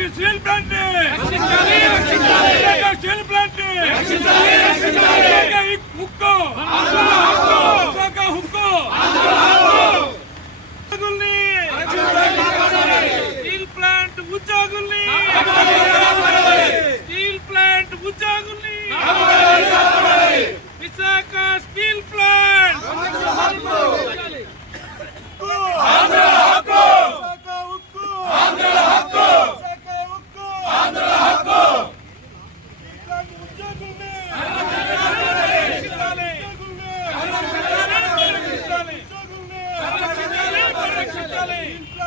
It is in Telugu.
AP steel plant Visakha steel plant Visakha Italy!